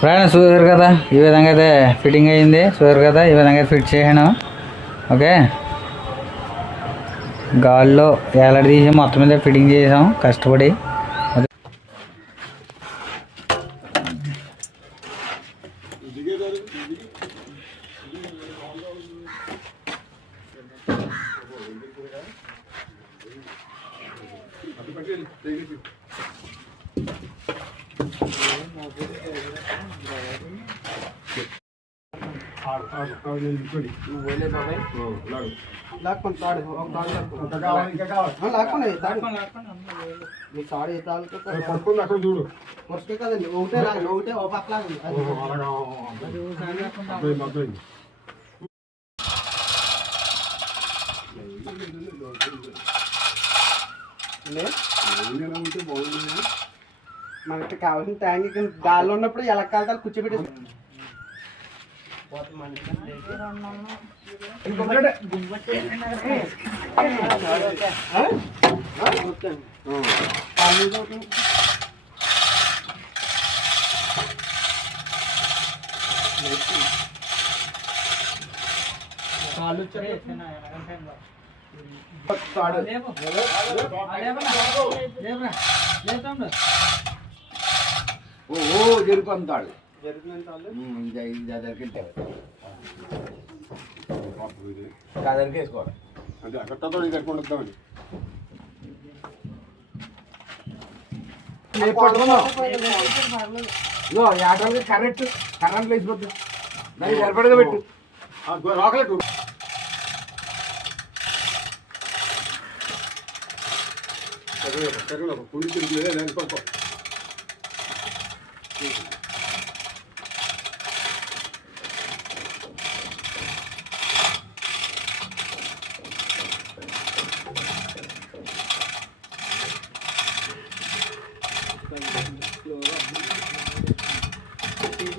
ప్రయాణం చూసారు కదా ఈ విధంగా అయితే ఫిట్టింగ్ అయ్యింది. చూసారు కదా ఈ విధంగా ఫిట్ చేయను. ఓకే? గాల్లో ఏలాడి తీసి మొత్తం మీద ఫిట్టింగ్ చేసాం కష్టపడి. Thank you. తాడు ఒక తాడు లాక్కొని. ఆ, లాక్కొని తాడు మీ తాడు ఏ తాడు పట్టుకుంది అక్కడ చూడు వరుసకే కదండి ఒకటే లాగండి ఒకటే ఒక పక్క లాగండి అది. అలాగా అర్థమైంది, అర్థమైంది. లే. ఏమైనా ఉంటే బాగుంది మనకి కావాల్సిన ట్యాంక్ ఇక్కడ గాల్లో ఉన్నప్పుడు ఎలా కాలుతాలు కూర్చోబెట్టి ఇంకొకటి. ఆ? ఆ, ఓకే. కాలు మీద ఒకటి. కాళ్ళు వచ్చాయి. తాడు. ఓ ఓ జరుపుతాడు దాదాపు వేసుకోవాలి. అంటే అక్కడతో ఇది కట్టుకొని వద్దామని. ఏ పట్టుకున్నావు ఇగో ఈ ఆటోలకి కరెంట్ కరెంట్ వేసిపోతుంది దానికి సరిపడగా పెట్టు. రాకలేటు పుండి తిరిగి దాన్ని పడుకో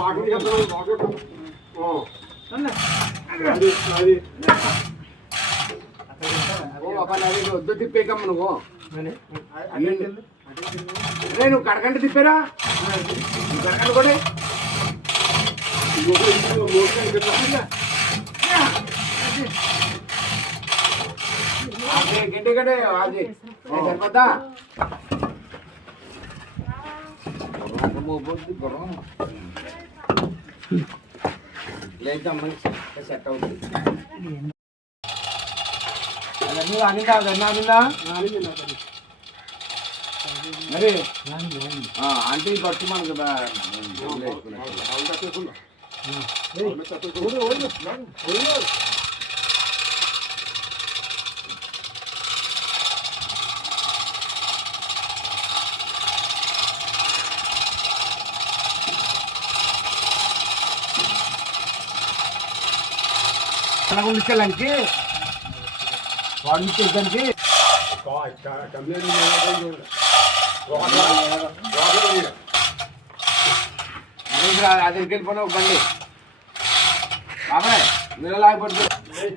వాకింగ్ చేస్తాను వాకింగ్ ఓ అది అది ఓ బాబా నాది వద్దు తిప్పేకమ్మ నువ్వు నువ్వు కడకంటే తిప్పారా? కడకండి కూడా గంటే గంటే అది ఏ సరిపోద్దా లేదా మంచి సెట్ అవుతుంది. అవన్నీ అనిందా అవన్నీ అనిందా మరి ఆ, అంటే ఈ పట్టు మనకు బా- వాడు ఇచ్చేదానికి అది వెళ్ళిపోయిన ఒక బండి. బాబాయ్ మీరు లాగపడుతుంది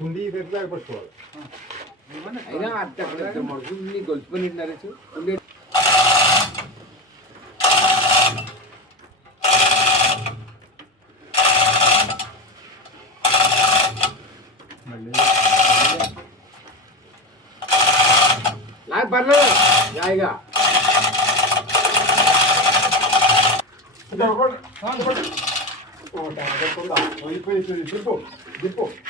కుండీ దగ్గర పట్టుకోవాలి అయినా అట్ట మనుషుల్ని గొలుసుకొని ఉన్నారు ఉండే లాగ్ పర్లేదు జాయిగా అయిపోయింది దిప్పు దిప్పు అది అక్కడ కట్టకలుగా కట్టకలు ఇంకా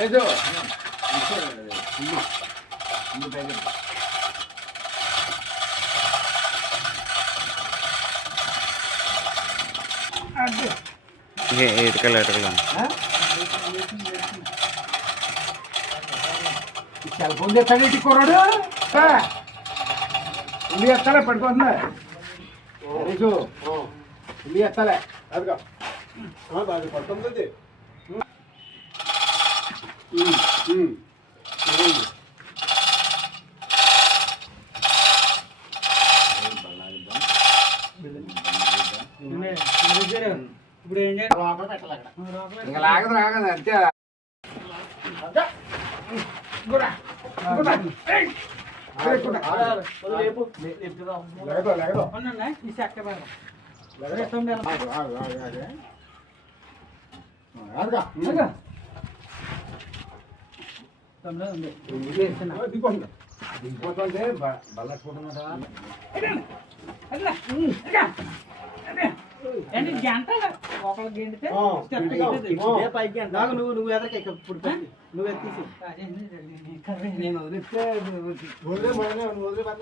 వెళ్తావా ఇటుకలు ఇటుకలు సెల్ ఫోన్ తెస్తాడు ఇటు కుర్రాడు ఇల్లు ఎత్తాలే పడిపోతున్నా రేసు ఇల్లు ఎత్తాలే అదిగా అది పడుతుంది ఇప్పుడు ఏం చేయాలి ఇంకా లాగదు రాగదు అంతే లేదో లేదో ఈ గంట ఒకళ్ళు. ఏ పైకి నాకు నువ్వు నువ్వు ఎదరికి ఇప్పుడు. నువ్వు తీసి నేను వదిలిస్తే వదిలే మననే వదిలే.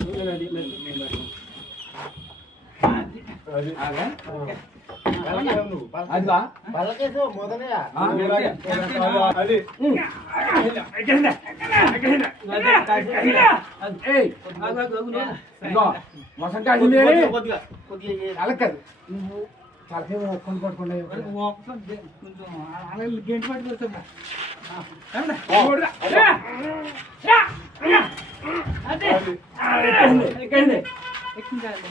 నువ్వు అది. అది అదే అలాగే నువ్వు అది బా పళ్ళకేసు మొదలయ్యా ఆ, ఇలాగే. అది. ఏయ్ ఇదిగో మొసం కాసింది కొద్దిగా కొద్దిగా కొద్దిగా ఏ- అలక్కదు నువ్వు తలకే కొని పట్టుకుంటే కొంచెం అలా గెంటి పట్టుకొస్తా ఎక్కండి. ఎక్కించాలి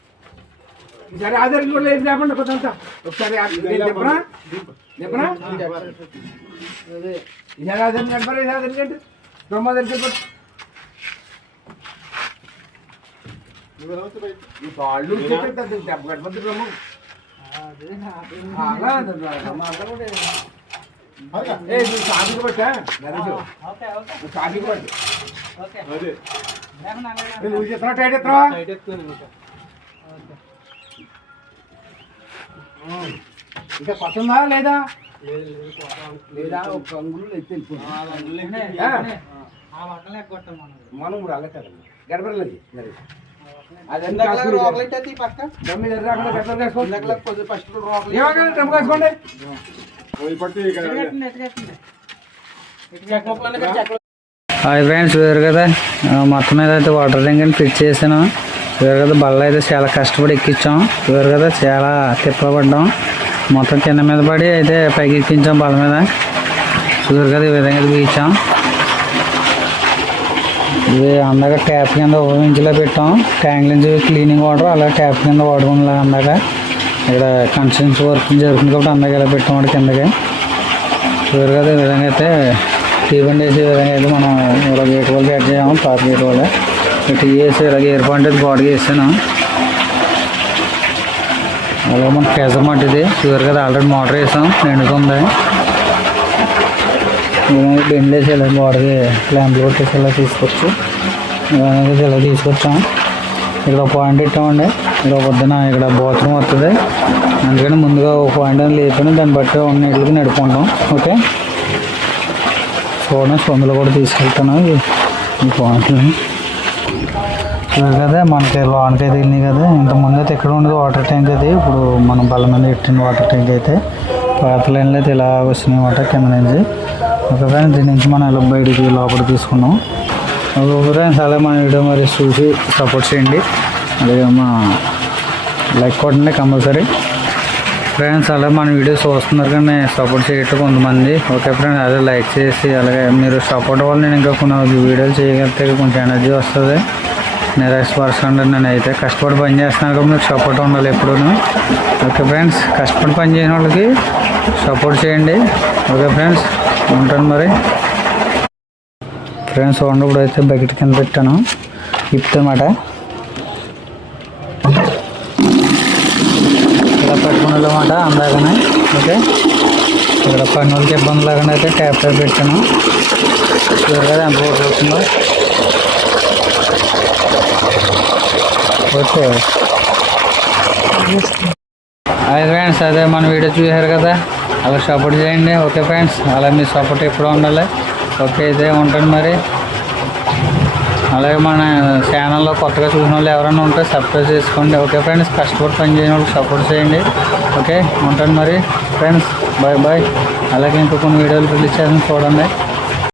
ఈసారి ఆధార్ కూడా లేదు లేకుండా కొంత ఒకసారి చెప్పనా? చెప్పనా? ఈసారి ఆధార్ నడపరా ఈసారి ఆధార్ కంటే దగ్గర ఈ కాళ్ళు చెప్పేది బ్రహ్మ అలా ఏ నువ్వు పట్టా నరేష్ పట్టు చెప్తున్నా టైట్ ఎత్తావా? ఇంకా పట్టుందా లేదా? లేదు, లేదు, కోపం. లేదా? ఒక అంగులు ఎత్తి మనం కూడా అలా కదండి గడపడలేదు మరి. హాయ్ ఫ్రెండ్స్ వేరు కదా మొత్తం మీద అయితే వాటర్ ట్యాంక్ అని ఫిట్ చేసాను. వేరు కదా బల్ల అయితే చాలా కష్టపడి ఎక్కించాం. వేరు కదా చాలా తిప్పలు పడ్డాం మొత్తం కింద మీద పడి అయితే పైకి ఎక్కించాం బల్ల మీద. చూసారు కదా ఈ విధంగా బీచాం ఇది అందాక ట్యాప్ కింద ఓ పెట్టాం. ట్యాంక్ నుంచి క్లీనింగ్ వాటర్ అలా ట్యాప్ కింద వాడుకునేలా అందాక. ఇక్కడ కన్స్ట్రక్షన్ వర్క్ జరుగుతుంది కాబట్టి అందాక ఇలా పెట్టాం వాడు కిందకి. చూసారు కదా ఈ విధంగా అయితే టీ బండి వేసే విధంగా అయితే మనం ఇలా గేట్ వాళ్ళు యాడ్ చేయాము పాత గేట్ వాళ్ళు. టీ చేసి ఇలాగే ఎయిర్ పాయింట్ అయితే గోడకి వేసాను. అలా మన ప్రెజర్ మట్టి ఇది కదా ఆల్రెడీ మోటార్ వేసాం. నిండుతుంది బెండ్లేసి ఇలా గోడకి ల్యాంప్లు కొట్టేసి ఇలా తీసుకొచ్చు ఇలా తీసుకొచ్చాం. ఇక్కడ పాయింట్ ఇట్టామండి ఇక్కడ పొద్దున ఇక్కడ బాత్రూమ్ వస్తుంది అందుకని ముందుగా ఒక పాయింట్ అని లేపని దాన్ని బట్టి ఉన్న ఇళ్ళకి నడుపుకుంటాం. ఓకే? చూడండి సొందులు కూడా తీసుకెళ్తాను. ఈ- పాయింట్లని చూడు కదా మనకి లోనికి అయితే వెళ్ళినాయి కదా. ఇంత అయితే ఎక్కడ ఉండదు వాటర్ ట్యాంక్ అది ఇప్పుడు మనం బల్ల మీద పెట్టిన వాటర్ ట్యాంక్ అయితే. పాత లైన్లో అయితే ఇలా వస్తున్నాయి అన్నమాట కింద నుంచి. ఒకసారి దీని నుంచి మనం ఇలా బయటికి లోపల తీసుకున్నాం ఒకసారి ఫ్రెండ్స్ అలా మన వీడియో మరి చూసి సపోర్ట్ చేయండి. అలాగే మా లైక్ కొట్టండి కంపల్సరీ. ఫ్రెండ్స్ అలా మన వీడియోస్ చూస్తున్నారు కానీ సపోర్ట్ చేయట్లు కొంతమంది. ఓకే ఫ్రెండ్స్ అదే లైక్ చేసి అలాగే మీరు సపోర్ట్ వల్ల నేను ఇంకా కొన్ని వీడియోలు చేయగలిగితే కొంచెం ఎనర్జీ వస్తుంది. నిరాశపరచండి నేను అయితే కష్టపడి పని చేస్తున్నాను కాబట్టి మీకు సపోర్ట్ ఉండాలి ఎప్పుడూ ఓకే ఫ్రెండ్స్ కష్టపడి పని చేయని వాళ్ళకి సపోర్ట్ చేయండి. ఓకే ఫ్రెండ్స్ ఉంటాను మరి. ఫ్రెండ్స్ చూడండి అయితే బకెట్ కింద పెట్టాను. ఇప్పుతన్నమాట ఇలా అనమాట అందాకనే. ఓకే. ఇక్కడ పన్నులకి ఇబ్బంది లేకుండా అయితే ట్యాప్ ట్యాప్ పెట్టాను. చూసారు ఎంత ఓటు అవుతుందో ఓకే. అదే ఫ్రెండ్స్ అదే మన వీడియో చూసారు కదా. అలా సపోర్ట్ చేయండి. ఓకే ఫ్రెండ్స్ అలా మీ సపోర్ట్ ఎప్పుడూ ఉండాలి. ఓకే ఇదే ఉంటాను మరి. అలాగే మన ఛానల్లో కొత్తగా చూసిన వాళ్ళు ఎవరైనా ఉంటే సబ్స్క్రైబ్ చేసుకోండి. ఓకే ఫ్రెండ్స్ కష్టపడి పని చేయని వాళ్ళకి సపోర్ట్ చేయండి. ఓకే ఉంటాను మరి. ఫ్రెండ్స్ బాయ్ బాయ్ అలాగే ఇంకొక కొన్ని వీడియోలు రిలీజ్ చేసి చూడండి.